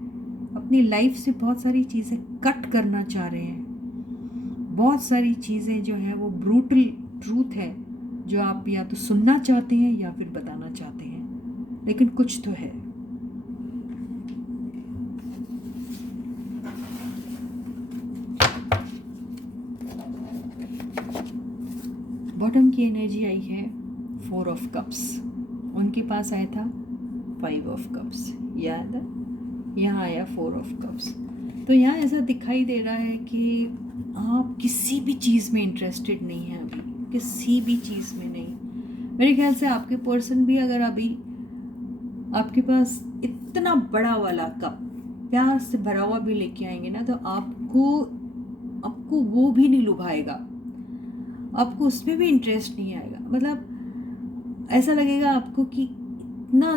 अपनी लाइफ से बहुत सारी चीज़ें कट करना चाह रहे हैं। बहुत सारी चीज़ें जो हैं वो ब्रूटल ट्रूथ है जो आप या तो सुनना चाहते हैं या फिर बताना चाहते हैं, लेकिन कुछ तो है। बॉटम की एनर्जी आई है 4 ऑफ कप्स। उनके पास आया था 5 ऑफ कप्स, याद है? यहाँ आया 4 ऑफ कप्स। तो यहाँ ऐसा दिखाई दे रहा है कि आप किसी भी चीज़ में इंटरेस्टेड नहीं हैं अभी, किसी भी चीज़ में नहीं। मेरे ख्याल से आपके पर्सन भी अगर अभी आपके पास इतना बड़ा वाला कप प्यार से भरा हुआ भी लेके आएंगे ना, तो आपको वो भी नहीं लुभाएगा, आपको उसमें भी इंटरेस्ट नहीं आएगा। मतलब ऐसा लगेगा आपको कि इतना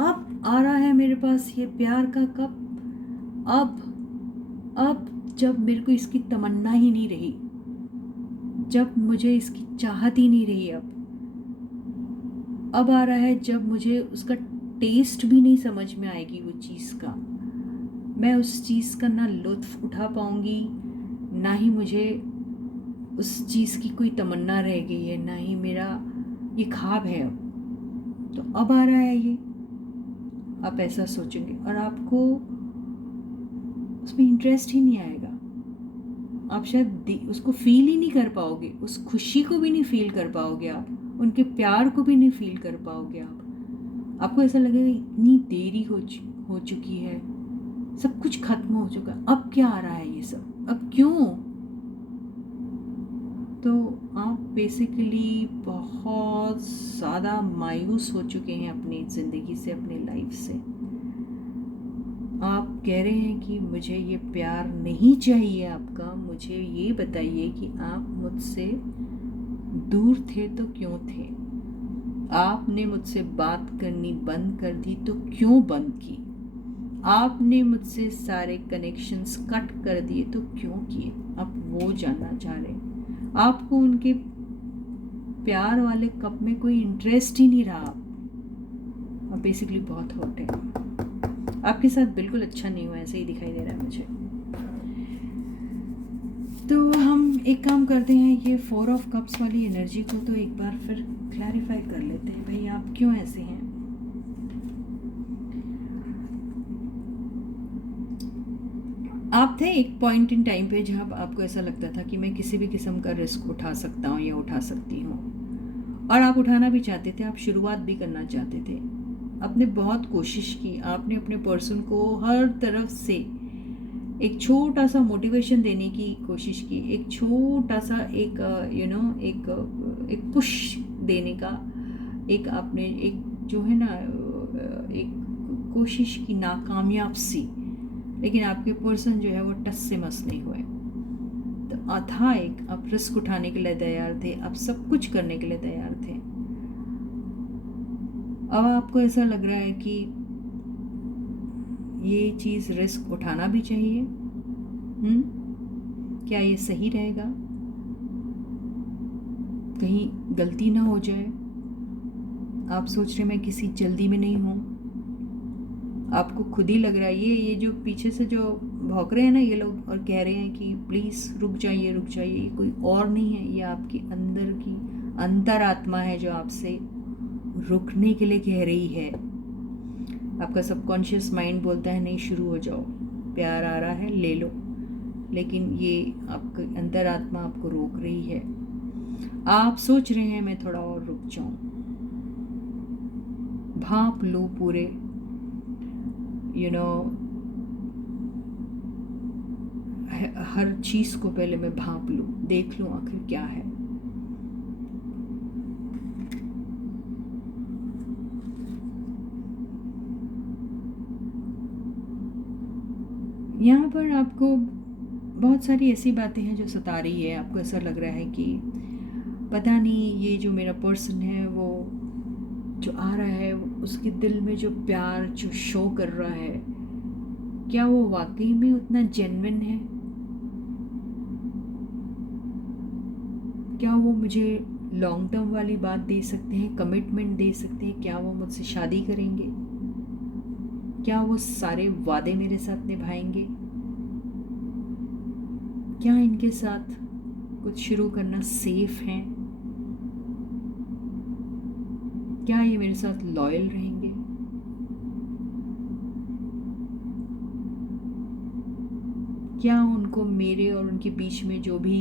अब आ रहा है मेरे पास ये प्यार का कप, अब जब मेरे को इसकी तमन्ना ही नहीं रही, जब मुझे इसकी चाहत ही नहीं रही, अब आ रहा है जब मुझे उसका टेस्ट भी नहीं समझ में आएगी वो चीज़ का। मैं उस चीज़ का ना लुत्फ़ उठा पाऊँगी, ना ही मुझे उस चीज़ की कोई तमन्ना रह गई है, ना ही मेरा ये ख्वाब है। तो अब आ रहा है ये, आप ऐसा सोचेंगे और आपको उसमें इंटरेस्ट ही नहीं आएगा। आप शायद उसको फील ही नहीं कर पाओगे, उस खुशी को भी नहीं फील कर पाओगे, आप उनके प्यार को भी नहीं फील कर पाओगे। आपको ऐसा लगेगा इतनी देरी हो चुकी है, सब कुछ खत्म हो चुका, अब क्या आ रहा है ये सब, अब क्यों? तो आप बेसिकली बहुत ज़्यादा मायूस हो चुके हैं अपनी ज़िंदगी से, अपनी लाइफ से। आप कह रहे हैं कि मुझे ये प्यार नहीं चाहिए आपका, मुझे ये बताइए कि आप मुझसे दूर थे तो क्यों थे? आपने मुझसे बात करनी बंद कर दी तो क्यों बंद की? आपने मुझसे सारे कनेक्शंस कट कर दिए तो क्यों किए? आप वो जानना चाह रहे हैं। आपको उनके प्यार वाले कप में कोई इंटरेस्ट ही नहीं रहा। आप बेसिकली बहुत हर्ट है, आपके साथ बिल्कुल अच्छा नहीं हुआ, ऐसे ही दिखाई दे रहा है मुझे। तो हम एक काम करते हैं, ये 4 ऑफ कप्स वाली एनर्जी को तो एक बार फिर क्लैरिफाई कर लेते हैं। भाई आप क्यों ऐसे हैं? आप थे एक पॉइंट इन टाइम पे जहाँ आपको ऐसा लगता था कि मैं किसी भी किस्म का रिस्क उठा सकता हूँ या उठा सकती हूँ, और आप उठाना भी चाहते थे, आप शुरुआत भी करना चाहते थे। आपने बहुत कोशिश की, आपने अपने पर्सन को हर तरफ से एक छोटा सा मोटिवेशन देने की कोशिश की, एक छोटा सा एक एक पुश देने का, एक आपने एक जो है ना एक कोशिश की, नाकामयाब सी, लेकिन आपके पर्सन जो है वो टस से मस नहीं हुए। तो था एक, आप रिस्क उठाने के लिए तैयार थे, आप सब कुछ करने के लिए तैयार थे। अब आपको ऐसा लग रहा है कि ये चीज़ रिस्क उठाना भी चाहिए। क्या ये सही रहेगा? कहीं गलती ना हो जाए। आप सोच रहे मैं किसी जल्दी में नहीं हूँ। आपको खुद ही लग रहा है, ये जो पीछे से जो भौंक रहे हैं ना ये लोग और कह रहे हैं कि प्लीज़ रुक जाइए रुक जाइए, ये कोई और नहीं है, ये आपकी अंदर की अंतरात्मा है जो आपसे रुकने के लिए कह रही है। आपका सबकॉन्शियस माइंड बोलता है नहीं, शुरू हो जाओ, प्यार आ रहा है ले लो, लेकिन ये आपकी अंतरात्मा आपको रोक रही है। आप सोच रहे हैं मैं थोड़ा और रुक जाऊं, भांप लूं पूरे हर चीज़ को पहले मैं भांप लूं, देख लूं आखिर क्या है। यहाँ पर आपको बहुत सारी ऐसी बातें हैं जो सता रही है। आपको ऐसा लग रहा है कि पता नहीं ये जो मेरा पर्सन है वो जो आ रहा है, उसके दिल में जो प्यार जो शो कर रहा है, क्या वो वाकई में उतना जेन्युइन है? क्या वो मुझे लॉन्ग टर्म वाली बात दे सकते हैं, कमिटमेंट दे सकते हैं? क्या वो मुझसे शादी करेंगे? क्या वो सारे वादे मेरे साथ निभाएंगे? क्या इनके साथ कुछ शुरू करना सेफ है? क्या ये मेरे साथ लॉयल रहेंगे? क्या उनको मेरे और उनके बीच में जो भी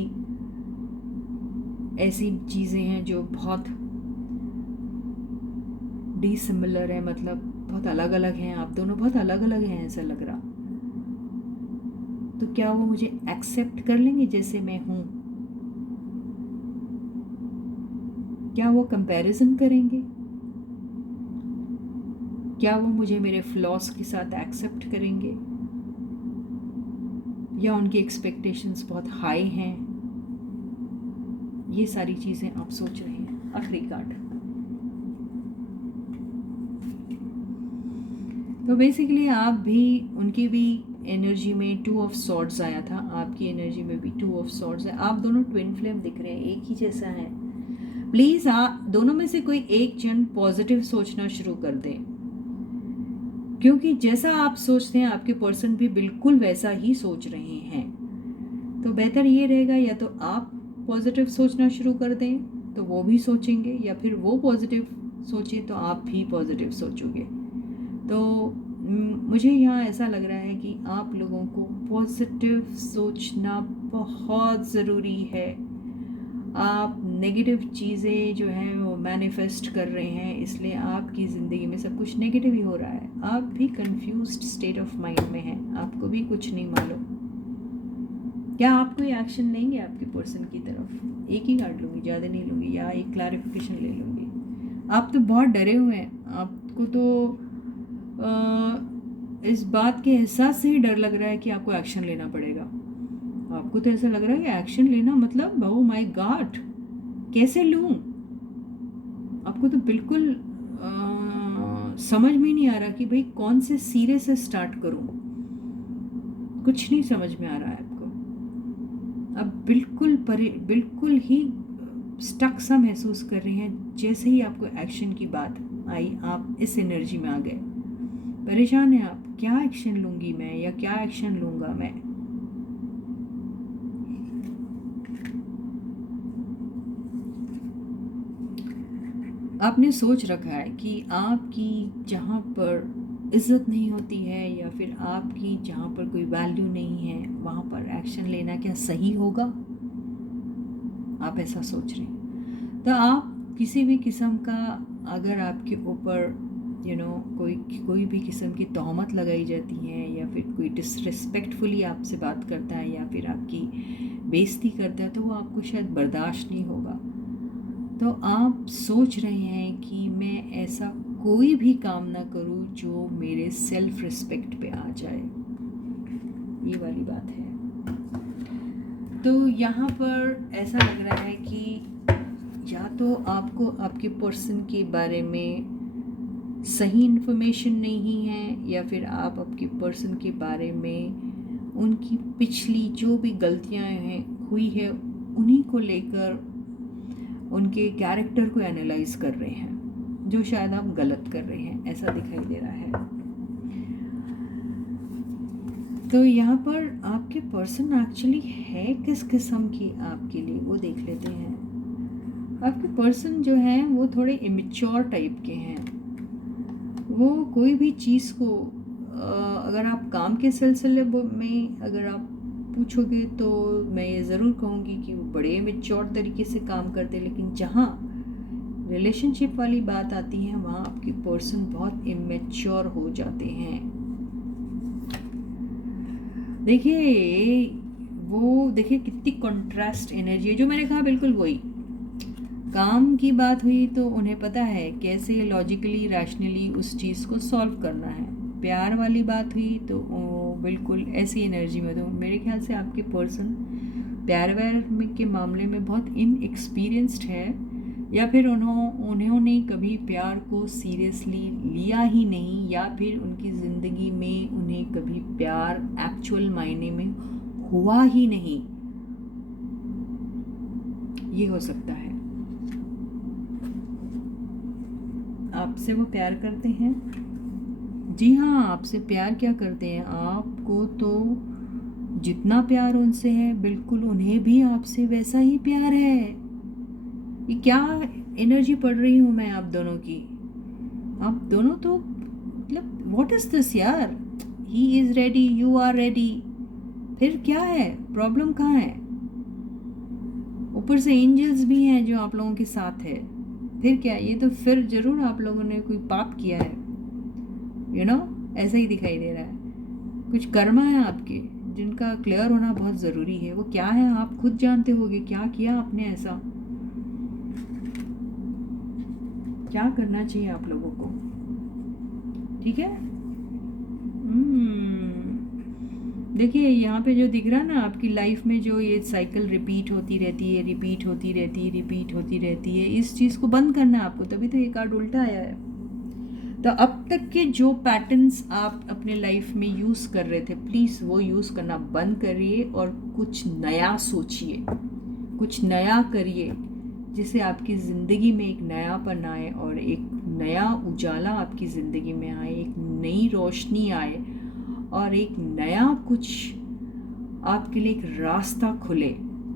ऐसी चीज़ें हैं जो बहुत डिसिमिलर है, मतलब बहुत अलग अलग हैं, आप दोनों बहुत अलग अलग हैं ऐसा लग रहा, तो क्या वो मुझे एक्सेप्ट कर लेंगे जैसे मैं हूँ? क्या वो कंपैरिजन करेंगे? क्या वो मुझे मेरे फ्लॉस के साथ एक्सेप्ट करेंगे, या उनकी एक्सपेक्टेशंस बहुत हाई हैं? ये सारी चीज़ें आप सोच रहे हैं। आखिरी कार्ड, तो बेसिकली आप भी उनकी भी एनर्जी में 2 ऑफ सॉर्ड्स आया था, आपकी एनर्जी में भी 2 ऑफ सॉर्ड्स है। आप दोनों ट्विन फ्लेम दिख रहे हैं, एक ही जैसा है। प्लीज़ आप दोनों में से कोई एक जन पॉजिटिव सोचना शुरू कर दें, क्योंकि जैसा आप सोचते हैं आपके पर्सन भी बिल्कुल वैसा ही सोच रहे हैं। तो बेहतर ये रहेगा या तो आप पॉजिटिव सोचना शुरू कर दें तो वो भी सोचेंगे, या फिर वो पॉजिटिव सोचें तो आप भी पॉजिटिव सोचोगे। तो मुझे यहाँ ऐसा लग रहा है कि आप लोगों को पॉजिटिव सोचना बहुत ज़रूरी है। आप नेगेटिव चीज़ें जो हैं वो मैनिफेस्ट कर रहे हैं, इसलिए आपकी ज़िंदगी में सब कुछ नेगेटिव ही हो रहा है। आप भी कंफ्यूज्ड स्टेट ऑफ माइंड में हैं, आपको भी कुछ नहीं मालूम। क्या आप कोई एक्शन लेंगे आपके पर्सन की तरफ? एक ही कार्ड लूँगी, ज़्यादा नहीं लूँगी, या एक क्लैरिफिकेशन ले लूँगी। आप तो बहुत डरे हुए हैं, आपको तो इस बात के एहसास से ही डर लग रहा है कि आपको एक्शन लेना पड़ेगा। आपको तो ऐसा लग रहा है कि एक्शन लेना मतलब ओह माय गॉड कैसे लूँ? आपको तो बिल्कुल समझ में नहीं आ रहा कि भाई कौन से सिरे से स्टार्ट करूँ, कुछ नहीं समझ में आ रहा है आपको। अब बिल्कुल ही स्टक सा महसूस कर रहे हैं। जैसे ही आपको एक्शन की बात आई आप इस एनर्जी में आ गए, परेशान हैं आप, क्या एक्शन लूँगी मैं या क्या एक्शन लूँगा मैं? आपने सोच रखा है कि आपकी जहाँ पर इज़्ज़त नहीं होती है या फिर आपकी जहाँ पर कोई वैल्यू नहीं है वहाँ पर एक्शन लेना क्या सही होगा? आप ऐसा सोच रहे हैं। तो आप किसी भी किस्म का अगर आपके ऊपर कोई भी किस्म की तोहमत लगाई जाती है या फिर कोई डिसरिस्पेक्टफुली आपसे बात करता है या फिर आपकी बेइज्जती करता है तो वो आपको शायद बर्दाश्त नहीं होगा। तो आप सोच रहे हैं कि मैं ऐसा कोई भी काम ना करूं जो मेरे सेल्फ रिस्पेक्ट पे आ जाए, ये वाली बात है। तो यहाँ पर ऐसा लग रहा है कि या तो आपको आपके पर्सन के बारे में सही इन्फॉर्मेशन नहीं है या फिर आप आपके पर्सन के बारे में उनकी पिछली जो भी गलतियाँ हैं हुई है उन्हीं को लेकर उनके कैरेक्टर को एनालाइज कर रहे हैं, जो शायद आप गलत कर रहे हैं, ऐसा दिखाई दे रहा है। तो यहाँ पर आपके पर्सन एक्चुअली है किस किस्म की आपके लिए, वो देख लेते हैं। आपके पर्सन जो हैं वो थोड़े इमेच्योर टाइप के हैं। वो कोई भी चीज़ को अगर आप काम के सिलसिले में अगर आप पूछोगे तो मैं ये ज़रूर कहूँगी कि वो बड़े मैच्योर तरीके से काम करते हैं, लेकिन जहाँ रिलेशनशिप वाली बात आती है वहाँ आपके पर्सन बहुत इमेच्योर हो जाते हैं। देखिए कितनी कंट्रास्ट एनर्जी है। जो मैंने कहा बिल्कुल वही। काम की बात हुई तो उन्हें पता है कैसे लॉजिकली रैशनली उस चीज़ को सॉल्व करना है। प्यार वाली बात हुई तो बिल्कुल ऐसी एनर्जी में, तो मेरे ख्याल से आपके पर्सन प्यार व्यार के मामले में बहुत इनएक्सपीरियंस्ड है या फिर उन्होंने कभी प्यार को सीरियसली लिया ही नहीं या फिर उनकी ज़िंदगी में उन्हें कभी प्यार एक्चुअल मायने में हुआ ही नहीं, ये हो सकता है। आपसे वो प्यार करते हैं, जी हाँ, आपसे प्यार क्या करते हैं, आपको तो जितना प्यार उनसे है बिल्कुल उन्हें भी आपसे वैसा ही प्यार है। ये क्या एनर्जी पड़ रही हूँ मैं आप दोनों की। आप दोनों तो मतलब व्हाट इज दिस यार, he is ready, you are ready, फिर क्या है, प्रॉब्लम कहाँ है? ऊपर से एंजल्स भी हैं जो आप लोगों के साथ है, फिर क्या? ये तो फिर जरूर आप लोगों ने कोई पाप किया है, ऐसा ही दिखाई दे रहा है। कुछ कर्मा है आपके जिनका क्लियर होना बहुत ज़रूरी है। वो क्या है आप खुद जानते होगे, क्या किया आपने ऐसा, क्या करना चाहिए आप लोगों को, ठीक है। देखिए यहाँ पे जो दिख रहा है ना, आपकी लाइफ में जो ये साइकिल रिपीट होती रहती है, इस चीज़ को बंद करना है आपको, तभी तो ये कार्ड उल्टा आया है। तो अब तक के जो पैटर्न्स आप अपने लाइफ में यूज़ कर रहे थे, प्लीज़ वो यूज़ करना बंद करिए और कुछ नया सोचिए, कुछ नया करिए, जिससे आपकी ज़िंदगी में एक नयापन आए और एक नया उजाला आपकी ज़िंदगी में आए, एक नई रोशनी आए और एक नया कुछ आपके लिए एक रास्ता खुले,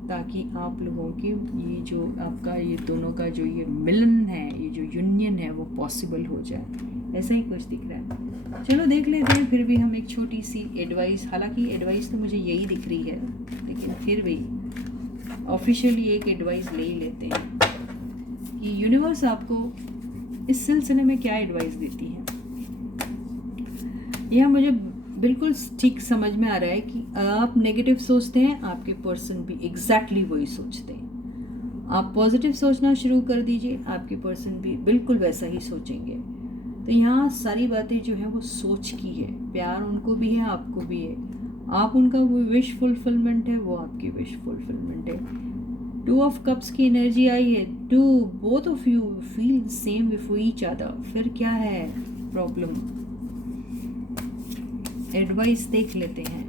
ताकि आप लोगों के ये जो आपका ये दोनों का जो ये मिलन है, ये जो यूनियन है, वो पॉसिबल हो जाए। ऐसा ही कुछ दिख रहा है। चलो देख लेते हैं फिर भी हम एक छोटी सी एडवाइस, हालांकि एडवाइस तो मुझे यही दिख रही है, लेकिन फिर भी ऑफिशियली एक एडवाइस ले ही लेते हैं कि यूनिवर्स आपको इस सिलसिले में क्या एडवाइस देती है। यह मुझे बिल्कुल ठीक समझ में आ रहा है कि आप नेगेटिव सोचते हैं, आपके पर्सन भी एग्जैक्टली वही सोचते हैं। आप पॉजिटिव सोचना शुरू कर दीजिए, आपके पर्सन भी बिल्कुल वैसा ही सोचेंगे। तो यहाँ सारी बातें जो है वो सोच की है, प्यार उनको भी है, आपको भी है। आप उनका वो विश फुलफिलमेंट है, वो आपकी विश फुलफिलमेंट है। 2 ऑफ कप्स की एनर्जी आई है, to both of you feel same with each other. फिर क्या है प्रॉब्लम? एडवाइस देख लेते हैं।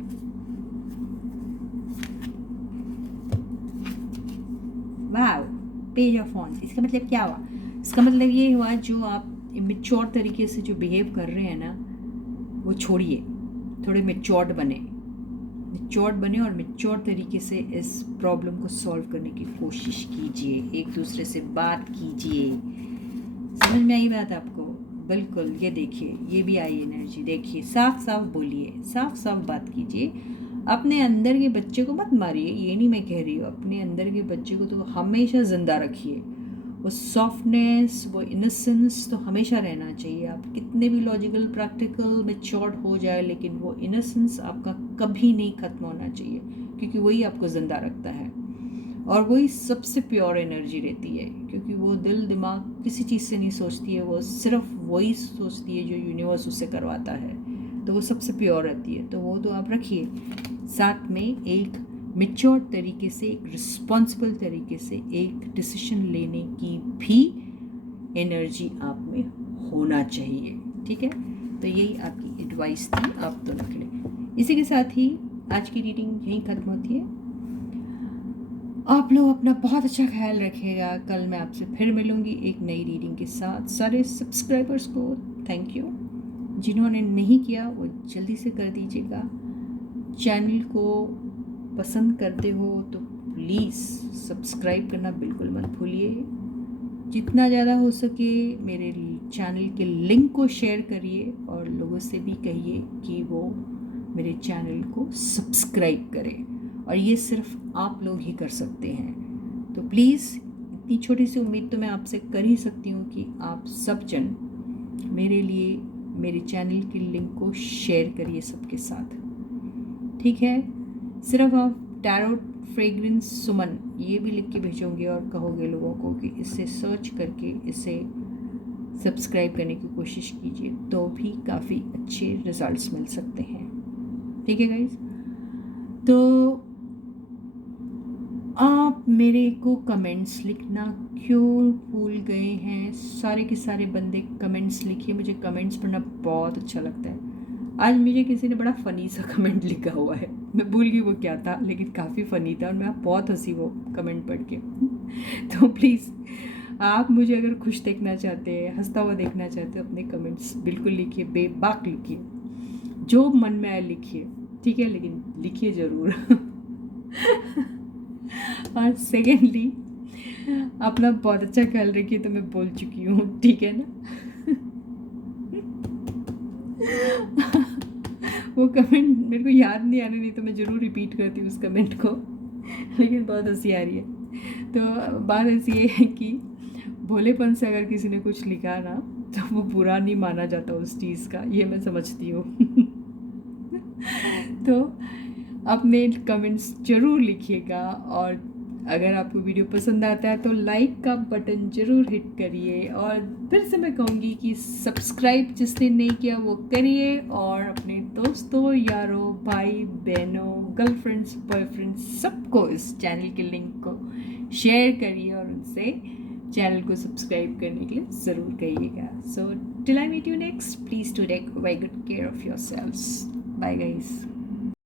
वाह, पेज ऑफ वॉन्ड्स। इसका मतलब क्या हुआ? इसका मतलब ये हुआ जो आप इमेच्योर तरीके से जो बिहेव कर रहे हैं ना, वो छोड़िए, थोड़े मेच्योर्ड बने और मेच्योर तरीके से इस प्रॉब्लम को सॉल्व करने की कोशिश कीजिए, एक दूसरे से बात कीजिए, समझ में आई बात आपको? बिल्कुल, ये देखिए, ये भी आई एनर्जी। देखिए, साफ साफ बोलिए, साफ साफ बात कीजिए। अपने अंदर के बच्चे को मत मारिए, ये नहीं मैं कह रही हूँ। अपने अंदर के बच्चे को तो हमेशा ज़िंदा रखिए। वो सॉफ्टनेस, वो इनोसेंस तो हमेशा रहना चाहिए। आप कितने भी लॉजिकल, प्रैक्टिकल, मैच्योर्ड हो जाए, लेकिन वो इनोसेंस आपका कभी नहीं ख़त्म होना चाहिए, क्योंकि वही आपको ज़िंदा रखता है और वही सबसे प्योर एनर्जी रहती है। क्योंकि वो दिल दिमाग किसी चीज़ से नहीं सोचती है, वो सिर्फ वही सोचती है जो यूनिवर्स उससे करवाता है, तो वो सबसे प्योर रहती है। तो वो तो आप रखिए। साथ में एक मैच्योर तरीके से, एक रिस्पॉन्सिबल तरीके से एक डिसीजन लेने की भी एनर्जी आप में होना चाहिए। ठीक है, तो यही आपकी एडवाइस थी आप दोनों के लिए। इसी के साथ ही आज की रीडिंग यहीं ख़त्म होती है। आप लोग अपना बहुत अच्छा ख्याल रखिएगा। कल मैं आपसे फिर मिलूँगी एक नई रीडिंग के साथ। सारे सब्सक्राइबर्स को थैंक यू। जिन्होंने नहीं किया वो जल्दी से कर दीजिएगा। चैनल को पसंद करते हो तो प्लीज़ सब्सक्राइब करना बिल्कुल मत भूलिए। जितना ज़्यादा हो सके मेरे चैनल के लिंक को शेयर करिए और लोगों से भी कहिए कि वो मेरे चैनल को सब्सक्राइब करें, और ये सिर्फ आप लोग ही कर सकते हैं। तो प्लीज़ इतनी छोटी सी उम्मीद तो मैं आपसे कर ही सकती हूँ कि आप सब जन मेरे लिए मेरे चैनल के लिंक को शेयर करिए सबके साथ। ठीक है, सिर्फ आप टैरो फ्रेग्रेंस सुमन ये भी लिख के भेजोगे और कहोगे लोगों को कि इसे सर्च करके इसे सब्सक्राइब करने की कोशिश कीजिए, तो भी काफ़ी अच्छे रिजल्ट्स मिल सकते हैं। ठीक है गाइज, तो आप मेरे को कमेंट्स लिखना क्यों भूल गए हैं? सारे के सारे बंदे कमेंट्स लिखिए, मुझे कमेंट्स पढ़ना बहुत अच्छा लगता है। आज मुझे किसी ने बड़ा फ़नी सा कमेंट लिखा हुआ है, मैं भूल गई वो क्या था, लेकिन काफ़ी फ़नी था और मैं बहुत हंसी वो कमेंट पढ़ के। तो प्लीज़ आप मुझे अगर खुश देखना चाहते हैं, हंसता हुआ देखना चाहते हो, अपने कमेंट्स बिल्कुल लिखिए, बेबाक लिखिए, जो मन में आए लिखिए। ठीक है, लेकिन लिखिए ज़रूर। और सेकेंडली अपना बहुत अच्छा ख्याल रखिए, तो मैं बोल चुकी हूँ, ठीक है ना। वो कमेंट मेरे को याद नहीं आ रही, नहीं तो मैं ज़रूर रिपीट करती हूँ उस कमेंट को, लेकिन बहुत हंसी आ रही है। तो बात ऐसी है कि भोलेपन से अगर किसी ने कुछ लिखा ना, तो वो बुरा नहीं माना जाता उस चीज़ का, ये मैं समझती हूँ। तो अपने कमेंट्स ज़रूर लिखिएगा, और अगर आपको वीडियो पसंद आता है तो लाइक का बटन ज़रूर हिट करिए, और फिर से मैं कहूँगी कि सब्सक्राइब जिसने नहीं किया वो करिए, और अपने दोस्तों, यारों, भाई बहनों, गर्लफ्रेंड्स, बॉयफ्रेंड्स, सबको इस चैनल के लिंक को शेयर करिए और उनसे चैनल को सब्सक्राइब करने के लिए ज़रूर कहिएगा। So till I meet you next, please to take very good care of yourselves. Bye guys.